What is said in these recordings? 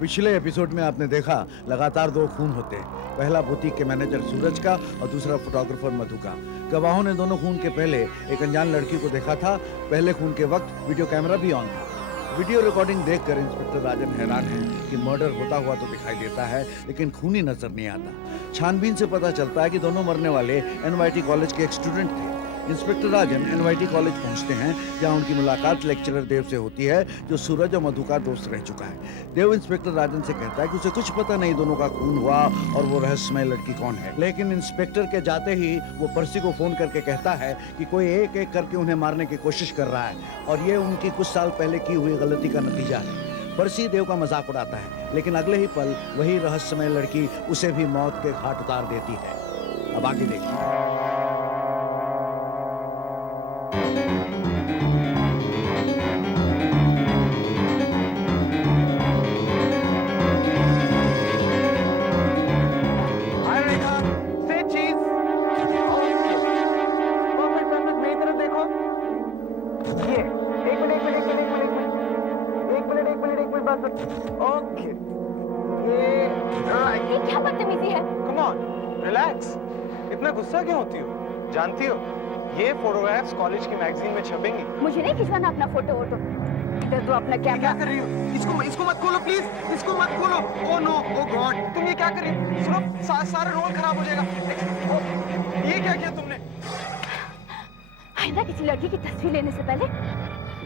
पिछले एपिसोड में आपने देखा लगातार दो खून होते हैं। पहला बुटीक के मैनेजर सूरज का और दूसरा फोटोग्राफर मधु का। गवाहों ने दोनों खून के पहले एक अनजान लड़की को देखा था। पहले खून के वक्त वीडियो कैमरा भी ऑन था। वीडियो रिकॉर्डिंग देखकर इंस्पेक्टर राजन हैरान है कि मर्डर होता हुआ तो दिखाई देता है, लेकिन खूनी नजर नहीं आता। छानबीन से पता चलता है कि दोनों मरने वाले एनवाईटी कॉलेज के एक स्टूडेंट थे। इंस्पेक्टर राजन एनवाईटी कॉलेज पहुंचते हैं, जहां उनकी मुलाकात लेक्चरर देव से होती है, जो सूरज और मधु का दोस्त रह चुका है। देव इंस्पेक्टर राजन से कहता है कि उसे कुछ पता नहीं दोनों का खून हुआ और वो रहस्यमय लड़की कौन है। लेकिन इंस्पेक्टर के जाते ही वो पर्सी को फोन करके कहता है कि कोई एक एक करके उन्हें मारने की कोशिश कर रहा है और ये उनकी कुछ साल पहले की हुई गलती का नतीजा है। पर्सी देव का मजाक उड़ाता है, लेकिन अगले ही पल वही रहस्यमय लड़की उसे भी मौत के घाट उतार देती है। अब आगे देखिए। ओके ये क्या बदतमीजी है? Come on relax. इतना गुस्सा क्यों होती हो? जानती हो ये फोटोग्राफ्स कॉलेज की मैगजीन में छपेंगी। मुझे नहीं खिंचवाना अपना फोटो वोटो। इधर दो अपना क्या कैमरा। कर रही हो? इसको मत खोलो प्लीज, इसको मत खोलो। ओह नो, ओह गॉड, तुम ये क्या कर रही हो? सुनो, सारा रोल खराब हो जाएगा। ये क्या किया तुमने? आइंदा किसी लड़की की तस्वीर लेने से पहले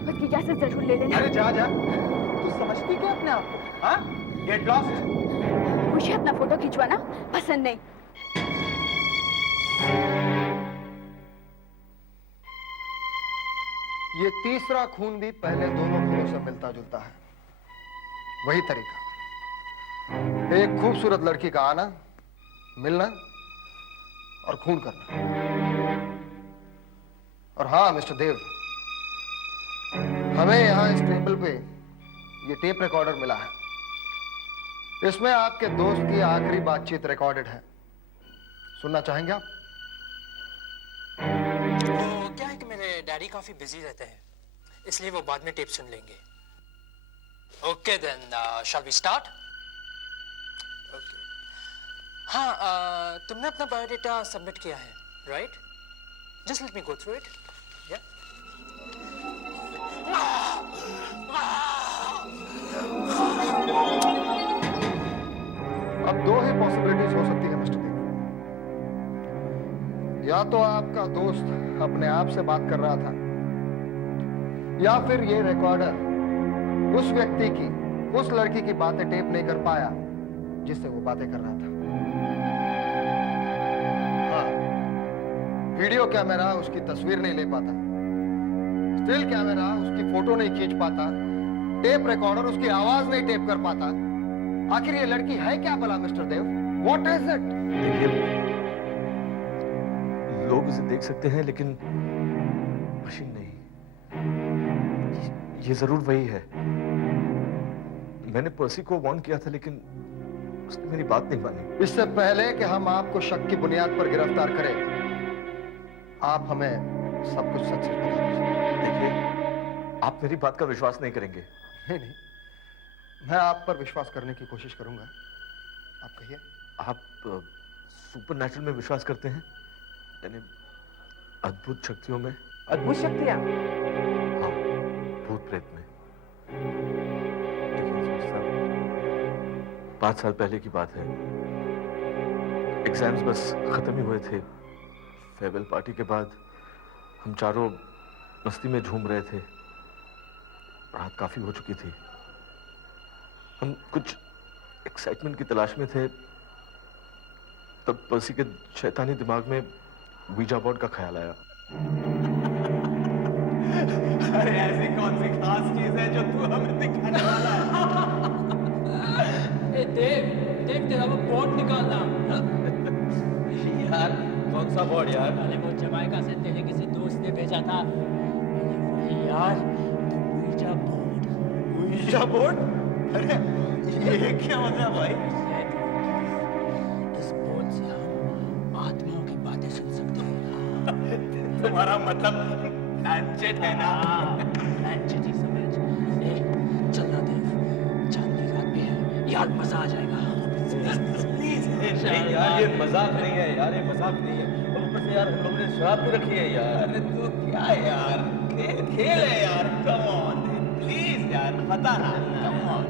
खुद की इजाजत जरूर ले लेना। अरे जा जा, तू समझती क्या अपने आप को? हाँ, गेट लॉस्ट। मुझे अपना फोटो खिंचवाना पसंद नहीं। ये तीसरा खून भी पहले दोनों खूनों से मिलता जुलता है। वही तरीका, एक खूबसूरत लड़की का आना, मिलना और खून करना। और हाँ मिस्टर देव, हमें यहां इस टेबल पे ये टेप रिकॉर्डर मिला है। इसमें आपके दोस्त की आखिरी बातचीत रिकॉर्डेड है। सुनना चाहेंगे आप? वो क्या है कि मेरे डैडी काफी बिजी रहते हैं, इसलिए वो बाद में टेप सुन लेंगे। Okay then, shall we start? Okay. हाँ, तुमने अपना बायोडेटा सबमिट किया है, right? Just let me go through it. या अब दो ही पॉसिबिलिटीज हो सकती है मिस्टर देव। या तो आपका दोस्त अपने आप से बात कर रहा था, या फिर ये रिकॉर्डर उस व्यक्ति की, उस लड़की की बातें टेप नहीं कर पाया जिससे वो बातें कर रहा था। हाँ, वीडियो कैमरा उसकी तस्वीर नहीं ले पाता, स्टिल कैमरा उसकी फोटो नहीं खींच पाता, टेप रिकॉर्डर उसकी आवाज नहीं टेप कर पाता। आखिर ये लड़की है क्या भला mister Dev? What is it? लोग उसे देख सकते हैं, लेकिन मशीन नहीं। ये जरूर वही है। मैंने पर्सी को वार्न किया था, लेकिन उसने मेरी बात नहीं मानी। इससे पहले कि हम आपको शक की बुनियाद पर गिरफ्तार करें, आप हमें सब कुछ सच से बता दीजिए। देखिए, आप मेरी बात का विश्वास नहीं करेंगे। नहीं नहीं, मैं आप पर विश्वास करने की कोशिश करूंगा। आप कहिए। आप सुपरनैचुरल में विश्वास करते हैं, यानी अद्भुत शक्तियों में? अद्भुत शक्तियां? हाँ, भूत प्रेत में। देखिए इंस्पेक्टर साहब, 5 साल पहले की बात है। एग्जाम्स बस खत्म ही हुए थे। फेयरवेल पार्टी के बाद हम चारों मस्ती में झूम रहे थे। रात काफी हो चुकी थी। हम कुछ एक्साइटमेंट की तलाश में थे, तब पर्सी के शैतानी दिमाग में वीजा बोर्ड का ख्याल आया। अरे ऐसी कौन सी खास चीज है जो तू हमें दिखाने वाला है? ए देव, देव तेरा वो बोर्ड निकालना। यार कौन सा बोर्ड यार? अरे वो जमाइका से तेरे किसी दोस्त ने भेजा था। अरे वही यार, वीजा बोर्ड। Visa board? अरे ये क्या मतलब भाई? इस बोर्ड से हम आत्माओं की बातें सुन सकते हैं। तुम्हारा मतलब लांचेट है ना? लांचेट ही समझ। ए, चलना देव, चांदनी रात पे है, यार मजा आ जाएगा। नहीं यार, ये मजाक नहीं है यार, ये मजाक नहीं है। और ऊपर से यार हम लोगों ने शराब भी रखी है यार। अरे तो क्या है यार, खेल है यार, कम ऑन प्लीज यार, पता ना, कम ऑन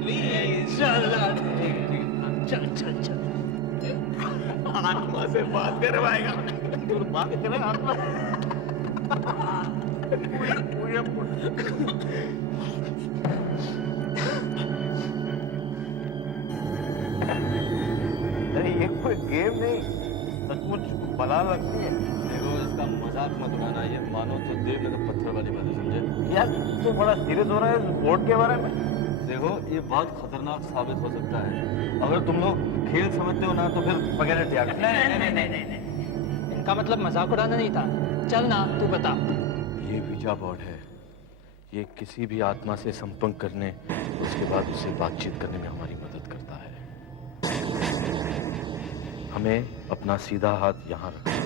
प्लीज। चल चल चल चल। आत्मा से बात करवाएगा, तू बात करेगा आत्मा। अरे ये कोई गेम नहीं, सचमुच बला लगती है। देखो इसका मजाक मत उड़ाना, ये मानो तो देव में तो पत्थर वाली बात है, समझे? यार तू बड़ा सीरियस हो रहा है स्पोर्ट के बारे में। देखो ये बहुत खतरनाक साबित हो सकता है। अगर तुम लोग खेल समझते हो ना तो फिर वगैरह त्याग। नहीं, इनका मतलब मजाक उड़ाना नहीं था। चल ना तू बता। ये वीजा बोर्ड है, ये किसी भी आत्मा से संपर्क करने, उसके बाद उससे बातचीत करने में हमारी मदद करता है। हमें अपना सीधा हाथ यहाँ रखना है।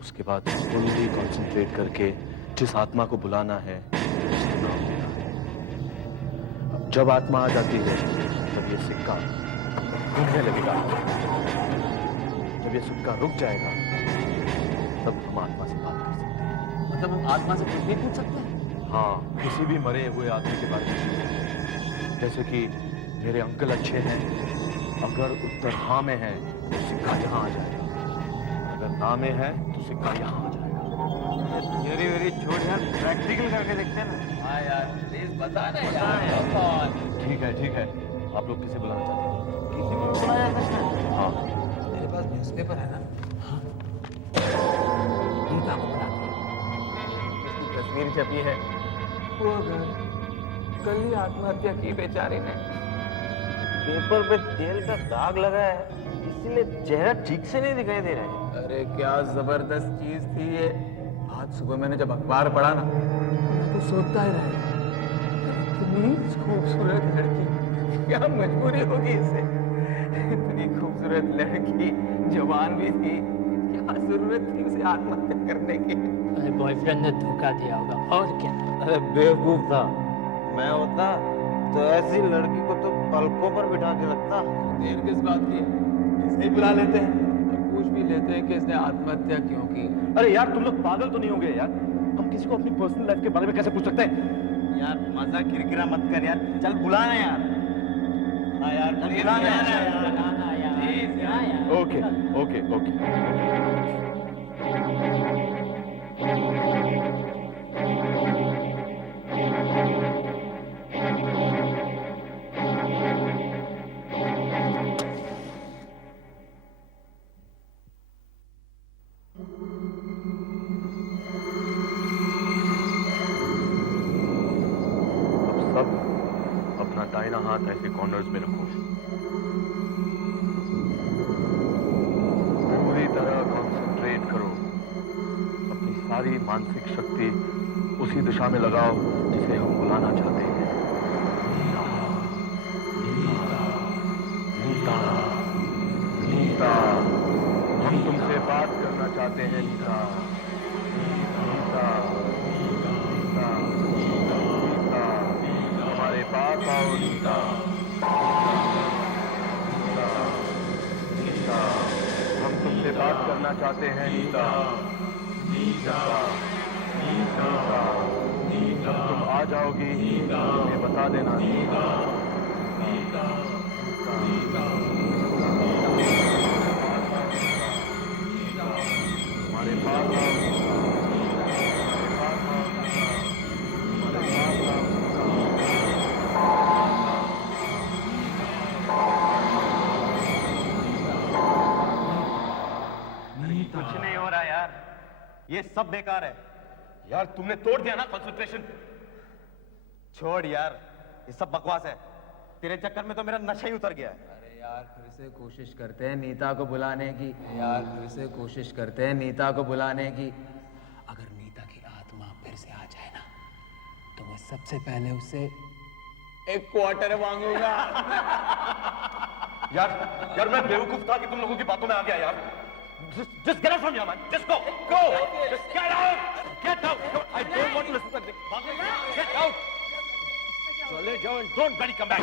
उसके बाद फुल्ली कंसंट्रेट करके जिस आत्मा को बुलाना है उसका नाम लेना है। अब जब आत्मा आ जाती है तब ये सिक्का घूमने लगेगा। जब ये सिक्का रुक जाएगा तब हम आत्मा से बात कर सकते हैं। मतलब हम आत्मा से कुछ भी पूछ सकते हैं? हाँ, किसी भी मरे हुए आदमी के बारे में। जैसे कि मेरे अंकल अच्छे हैं, अगर उत्तर हाँ में है तो सिक्का यहाँ आ जाएगा, अगर ना में है तो सिक्का यहाँ आ जाएगा। थियरी वेरी छोड़ यार, प्रैक्टिकल करके देखते हैं ना। हाँ यार प्लीज बता ना यार। ठीक है, आप लोग किसे बुलाना चाहते हैं? किसी को बुलाया जा सकता है? हाँ, मेरे पास न्यूज़पेपर है ना। गीता को बुलाते हैं। उसकी तस्वीर छपी है। वो घर कल ही आत्महत्या की बेचारी ने। पेपर पे तेल का दाग लगा है, इसीलिए चेहरा ठीक से नहीं दिखाई दे रहा है। अरे क्या जबरदस्त चीज थी ये। आज सुबह मैंने जब अखबार पढ़ा ना तो सोचता ही रहा, इतनी खूबसूरत लड़की, क्या मजबूरी होगी इसे। इतनी खूबसूरत लड़की, जवान भी थी, क्या जरूरत थी उसे आत्महत्या करने की। अरे बॉयफ्रेंड ने धोखा दिया होगा और क्या। अरे बेवकूफ था, मैं होता तो ऐसी लड़की को तो पलकों पर बिठा के रखता। देर किस बात की, इसे ही बुला लेते हैं और पूछ भी लेते हैं कि इसने आत्महत्या क्यों की। अरे यार तुम लोग पागल तो नहीं होंगे यार? हम किसी को अपनी पर्सनल लाइफ के बारे में कैसे पूछ सकते हैं? यार मजा किरकिरा मत कर यार, चल बुला ना यार। हाँ यार चल बुला ना यार। ओके। सब अपना दाहिना हाथ ऐसे कॉर्नर्स में रखो। पूरी तरह कंसंट्रेट करो, अपनी सारी मानसिक शक्ति उसी दिशा में लगाओ जिसे हम बुलाना चाहते हैं। नीता, नीता, हम तुमसे बात करना चाहते हैं नीता। नीता, नीता, नीता, हमारे पास आओ नीता। नीता, नीता, हम तुमसे बात करना चाहते हैं नीता। नीता, नीता, जब तुम आ जाओगी हमें बता देना नीता। नीता, नीता, हमारे पास आओ नीता। कुछ नहीं हो रहा यार, ये सब बेकार है। यार तुमने तोड़ दिया ना कंसंट्रेशन। छोड़ यार, ये सब बकवास है। तेरे चक्कर में तो मेरा नशा ही उतर गया है। अरे यार फिर से कोशिश करते हैं नीता को बुलाने की। यार फिर से कोशिश करते हैं नीता को बुलाने की। अगर नीता की आत्मा फिर से आ जाए ना तो मैं सबसे पहले उससे 1 क्वार्टर मांगूंगा। यार मैं बेवकूफ था कि तुम लोगों की बातों में आ गया यार। Just get out from here, man. Just go. Just get out. Get out. I don't want to listen to this. Get out. चले जाओ and don't bloody come back.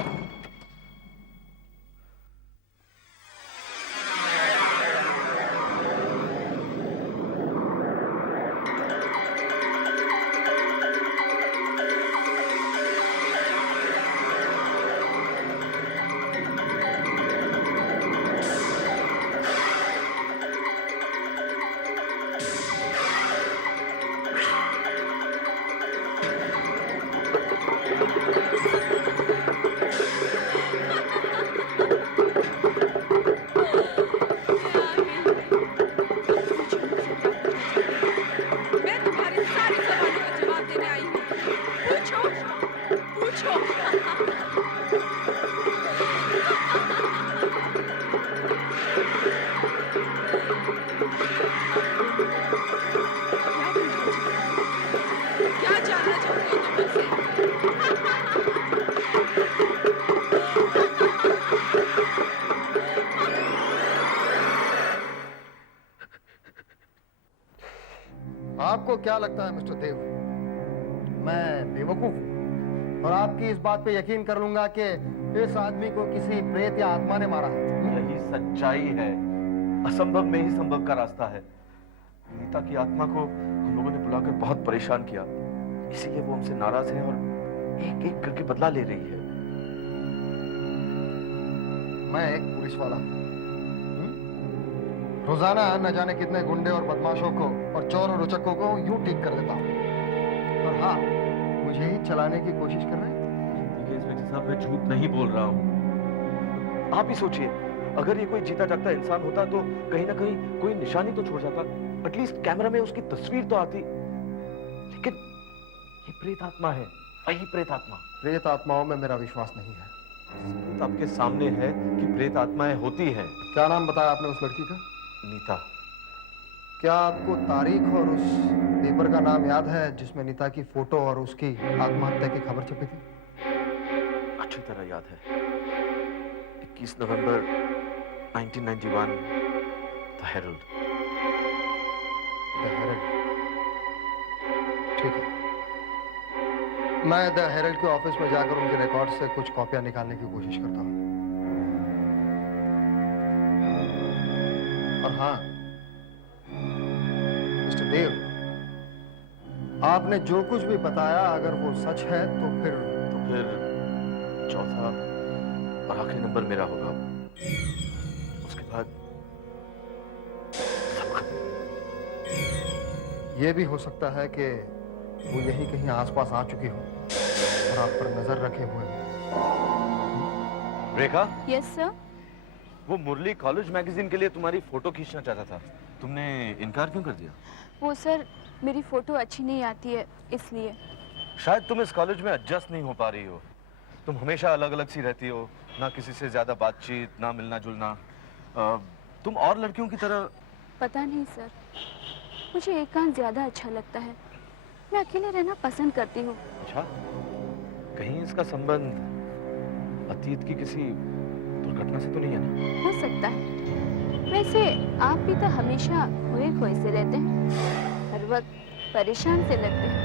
मैं तुम्हारे सारे सवालों का जवाब देने आई हूँ। पूछो, पूछो। क्या जानना चाहते हो तुम मुझसे? आपको क्या लगता है मिस्टर देव, मैं बेवकूफ हूं और आपकी इस बात पे यकीन कर लूंगा कि इस आदमी को किसी प्रेत या आत्मा ने मारा है? यही सच्चाई है। असंभव में ही संभव का रास्ता है। नीता की आत्मा को हम लोगों ने बुलाकर बहुत परेशान किया, इसीलिए वो हमसे नाराज है और एक एक करके बदला ले रही है। मैं एक पुलिस वाला रोजाना न जाने कितने गुंडे और बदमाशों को और चोर और उचक्कों को यूं ठीक कर देता हूं, और हाँ, मुझे ही चलाने की कोशिश कर रहे हैं। देखिए इंस्पेक्टर साहब, मैं झूठ नहीं बोल रहा हूँ। आप ही सोचिए, अगर ये कोई जीता जागता इंसान होता तो कहीं ना कहीं कोई निशानी तो छोड़ जाता, एटलीस्ट कैमरा में उसकी तस्वीर तो आती। लेकिन ये प्रेत आत्मा है, वही प्रेत आत्मा। प्रेत आत्माओं में मेरा विश्वास नहीं है। सबूत आपके सामने है कि प्रेत आत्माएं होती हैं। क्या नाम बताया आपने उस लड़की का? नीता। क्या आपको तारीख और उस पेपर का नाम याद है जिसमें नीता की फोटो और उसकी आत्महत्या की खबर छपी थी? अच्छी तरह याद है। 21 नवंबर 1991, द हेरल्ड। द हेरल्ड, ठीक है। मैं द हेरल्ड के ऑफिस में जाकर उनके रिकॉर्ड से कुछ कॉपियां निकालने की कोशिश करता हूँ। और हाँ मिस्टर देव, आपने जो कुछ भी बताया अगर वो सच है तो फिर चौथा और आखिरी नंबर मेरा होगा। उसके बाद ये भी हो सकता है कि वो यही कहीं आसपास आ चुकी हो और आप पर नजर रखे हुए हो। रेखा, यस सर। वो मुरली कॉलेज मैगजीन के लिए तुम्हारी फोटो खींचना चाहता था, तुमने इनकार क्यों कर दिया? वो सर, मेरी फोटो अच्छी नहीं आती है इसलिए। शायद तुम इस कॉलेज में एडजस्ट नहीं हो पा रही हो। तुम हमेशा अलग अलग सी रहती हो, ना किसी से ज्यादा बातचीत, ना मिलना जुलना। तुम और लड़कियों की तरह। पता नहीं सर, मुझे एकांत ज्यादा अच्छा लगता है। मैं अकेले रहना पसंद करती हूँ। अच्छा, कहीं इसका संबंध अतीत की किसी दुर्घटना से तो नहीं है ना? हो सकता है। वैसे आप भी तो हमेशा खोए खोए से रहते हैं, हर वक्त परेशान से लगते हैं।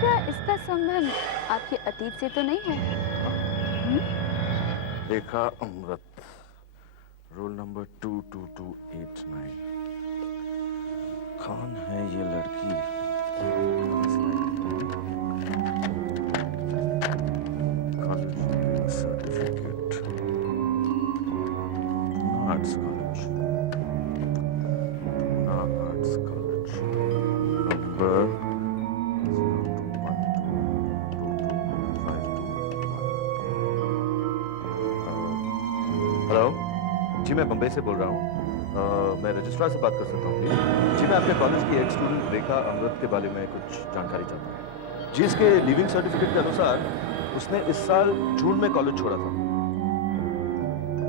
क्या इसका संबंध आपके अतीत से तो नहीं है? Rekha Amrit, roll number 22289। कौन है ये लड़की? Certificate, arts college, arts college, number 0212225211। Hello जी, मैं बम्बई से बोल रहा हूँ। मैं रजिस्ट्रार से बात कर सकता हूँ प्लीज? जी, मैं आपके कॉलेज की एक स्टूडेंट रेखा अमृत के बारे में कुछ जानकारी चाहता हूँ। जी, इसके लिविंग सर्टिफिकेट के अनुसार उसने इस साल जून में कॉलेज छोड़ा था।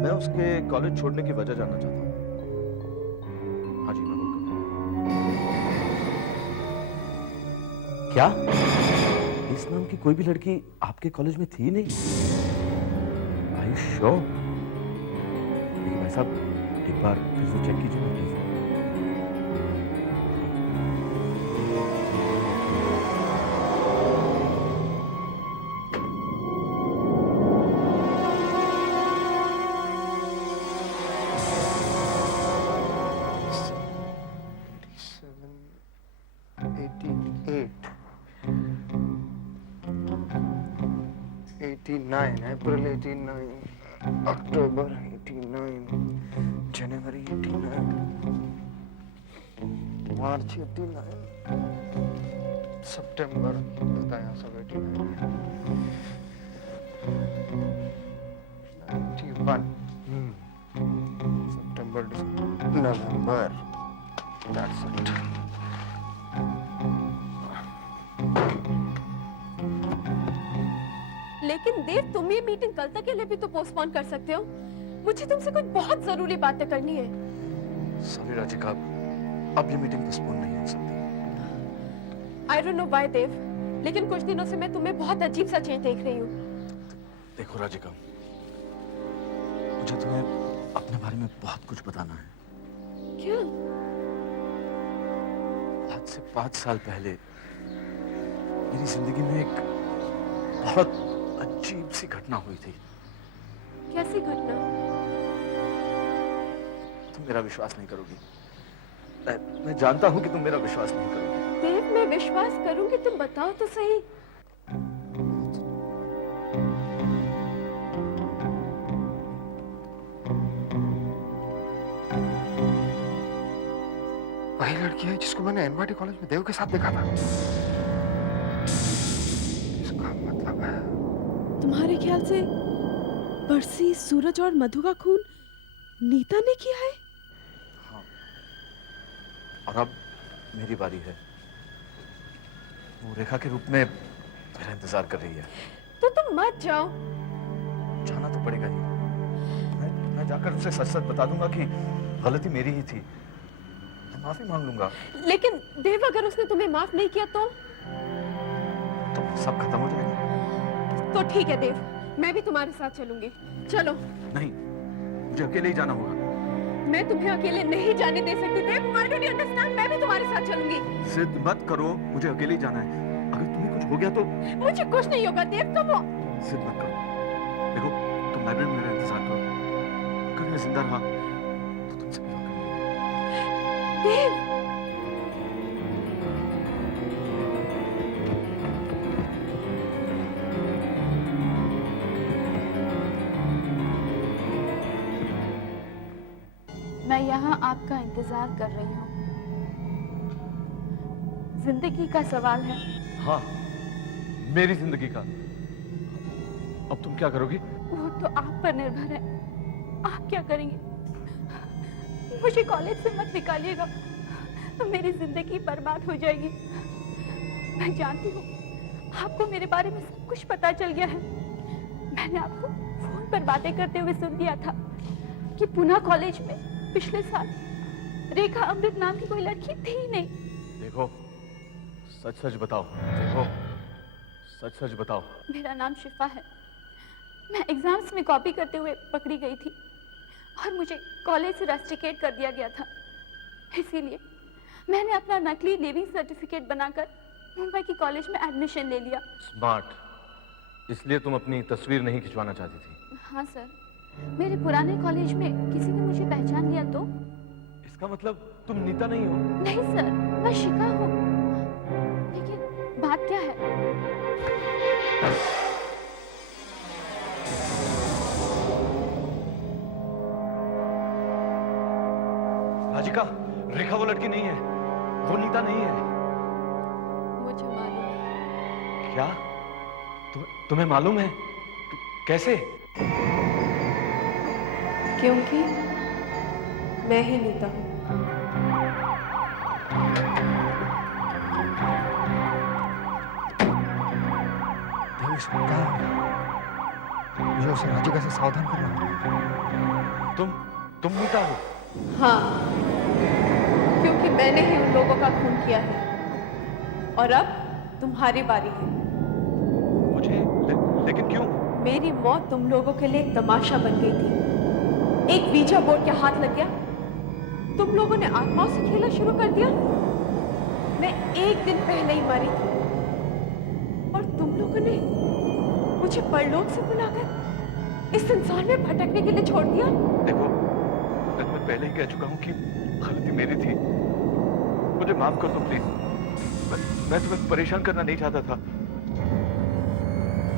मैं उसके कॉलेज छोड़ने की वजह जानना चाहता हूँ। हाँ जी, मैं बोल। क्या इस नाम की कोई भी लड़की आपके कॉलेज में थी नहीं? Are you sure? लेकिन भाई साहब, एक बार फिर से चेक कीजिए ना प्लीज। 89 अप्रैल 89 अक्टूबर 89 जनवरी 89 मार्च 89 सितंबर बताया सब 89 91 सितंबर नवंबर दैट्स इट लेकिन देव, तुम ये मीटिंग कल तक के लिए भी तो पोस्टपोन कर सकते हो। मुझे तुमसे कुछ बहुत जरूरी बातें करनी है। सॉरी राधिका, अब ये मीटिंग पोस्टपोन नहीं हो सकती। आई डोंट नो व्हाई देव, लेकिन कुछ दिनों से मैं तुम्हें बहुत अजीब सा चेंज देख रही हूँ। देखो राधिका, मुझे तुम्हें अपने बारे में बहुत कुछ बताना है। क्या? आज से 5 साल पहले मेरी जिंदगी में एक बहुत अजीब सी घटना हुई थी। कैसी घटना? तुम मेरा विश्वास नहीं करोगी। मैं जानता हूं कि तुम मेरा विश्वास नहीं करोगी। देव, मैं विश्वास करूंगी, तुम बताओ तो सही। वही लड़की है जिसको मैंने एनवाईटी कॉलेज में देव के साथ देखा था। इसका मतलब है तुम्हारे ख्याल से परसी, सूरज और मधु का खून नीता ने किया है? हाँ, और अब मेरी बारी है। वो रेखा के रूप में मेरा इंतजार कर रही है। तो तुम मत जाओ। जाना तो पड़ेगा ही। मैं जाकर उसे सच सच बता दूंगा कि गलती मेरी ही थी। मैं माफी मांग लूंगा। लेकिन देव, अगर उसने तुम्हें माफ नहीं किया तो सब खत्म हो जाएगा। तो ठीक है देव, मैं भी तुम्हारे साथ चलूंगी। चलो। नहीं, मुझे अकेले ही जाना होगा। मैं तुम्हें अकेले नहीं जाने दे सकती देव। Why don't you understand? मैं भी तुम्हारे साथ चलूंगी। जिद मत करो, मुझे अकेले ही जाना है। अगर तुम्हें कुछ हो गया तो मुझे कुछ नहीं होगा देव, तुम जिद मत करो। देखो, तुम लाइब्रेरी में मेरा इंतजार करो। अगर मैं जिंदा रहा तो तुमसे विवाह कर लूंगा। देव। मैं यहाँ आपका इंतजार कर रही हूँ। जिंदगी का सवाल है। हाँ, मेरी जिंदगी का। अब तुम क्या करोगी? वो तो आप पर निर्भर है। आप क्या करेंगे? मुझे कॉलेज से मत निकालिएगा, तो मेरी जिंदगी बर्बाद हो जाएगी। मैं जानती हूँ आपको मेरे बारे में सब कुछ पता चल गया है। मैंने आपको फोन पर बातें करते हुए सुन लिया था कि पुणे कॉलेज में पिछले साल रेखा अमृत नाम की कोई लड़की थी ही नहीं। देखो, सच सच बताओ। देखो, सच सच बताओ। मेरा नाम शिफा है। मैं एग्जाम्स में कॉपी करते हुए पकड़ी गई थी और मुझे कॉलेज से रस्टिकेट कर दिया गया था। इसीलिए मैंने अपना नकली लिविंग सर्टिफिकेट बनाकर मुंबई की कॉलेज में एडमिशन ले लिया। स्मार्ट। इसलिए तुम अपनी तस्वीर नहीं खिंचवाना चाहती थी? हाँ सर, मेरे पुराने कॉलेज में किसी ने मुझे पहचान लिया तो? इसका मतलब तुम नीता नहीं हो? नहीं सर, मैं शिखा हूँ। लेकिन बात क्या है? राधिका, रेखा वो लड़की नहीं है। वो नीता नहीं है। मुझे मालूम है। क्या? तुम्हें मालूम है? कैसे? क्योंकि मैं ही नीता हूँ। देव इसको क्या हो गया? मुझे उसे राधिका से सावधान करना। तुम नीता हो? हाँ, क्योंकि मैंने ही उन लोगों का खून किया है और अब तुम्हारी बारी है। लेकिन क्यों? मेरी मौत तुम लोगों के लिए एक तमाशा बन गई थी। एक वीजा बोर्ड के हाथ लग गया, तुम लोगों ने आत्माओं से खेलना शुरू कर दिया। मैं एक दिन पहले ही मरी थी और तुम लोगों ने मुझे परलोक से बुलाकर इस संसार में भटकने के लिए छोड़ दिया। देखो, मैं तुम्हें पहले ही कह चुका हूँ कि गलती मेरी थी। मुझे माफ कर दो प्लीज। मैं तुम्हें परेशान करना नहीं चाहता था।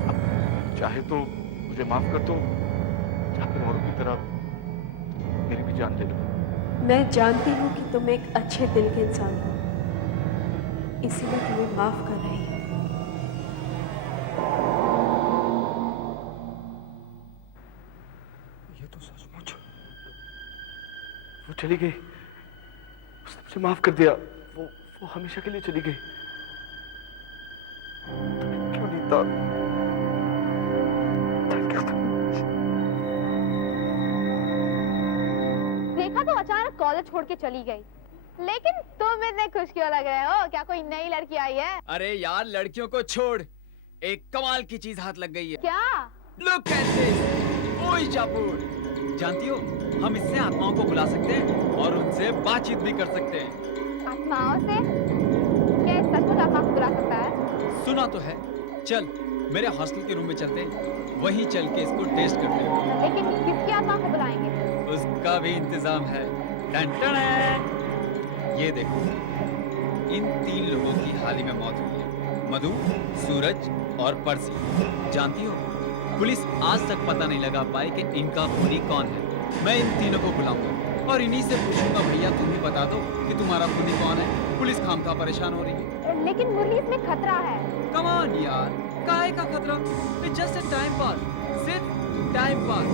अब चाहे तो मुझे माफ कर दो, चाहे औरों की तरह मेरी भी जान ले लो। मैं जानती हूँ कि तुम एक अच्छे दिल के इंसान हो, इसीलिए तुम्हें माफ कर रही हूँ। ये तो सचमुच वो चली गई, उसने मुझे माफ कर दिया। वो हमेशा के लिए चली गई। तुम्हें क्यों नहीं था? Thank you so much. रेखा तो अचानक कॉलेज छोड़ के चली गई, लेकिन तुम इतने खुश क्यों लग रहे हो? क्या कोई नई लड़की आई है? अरे यार लड़कियों को छोड़, एक कमाल की चीज हाथ लग गई है। क्या? लुक एट दिस, ओए जापूर। जानती हो, हम इससे आत्माओं को बुला सकते हैं और उनसे बातचीत भी कर सकते हैं। आत्माओं से? क्या इस सचमुच आत्मा को बुला सकता है? सुना तो है। चल मेरे हॉस्टल के रूम में चलते हैं, वहीं चल के इसको टेस्ट करते हैं। लेकिन किसकी आत्मा को बुलाएंगे? उसका भी इंतजाम है। टन टन है। ये देखो, इन 3 लोगों की हाल ही में मौत हुई है, मधु, सूरज और पर्सी। जानती हो, पुलिस आज तक पता नहीं लगा पाई कि इनका खूनी कौन है। मैं इन तीनों को बुलाऊंगा और इन्हीं से पूछूंगा, भैया तुम ही बता दो कि तुम्हारा खूनी कौन है। पुलिस खामखा परेशान हो रही है। लेकिन मुरली, इसमें खतरा है। कम ऑन यार, काहे का खतरा? It's just a time pass, सिर्फ टाइम पास।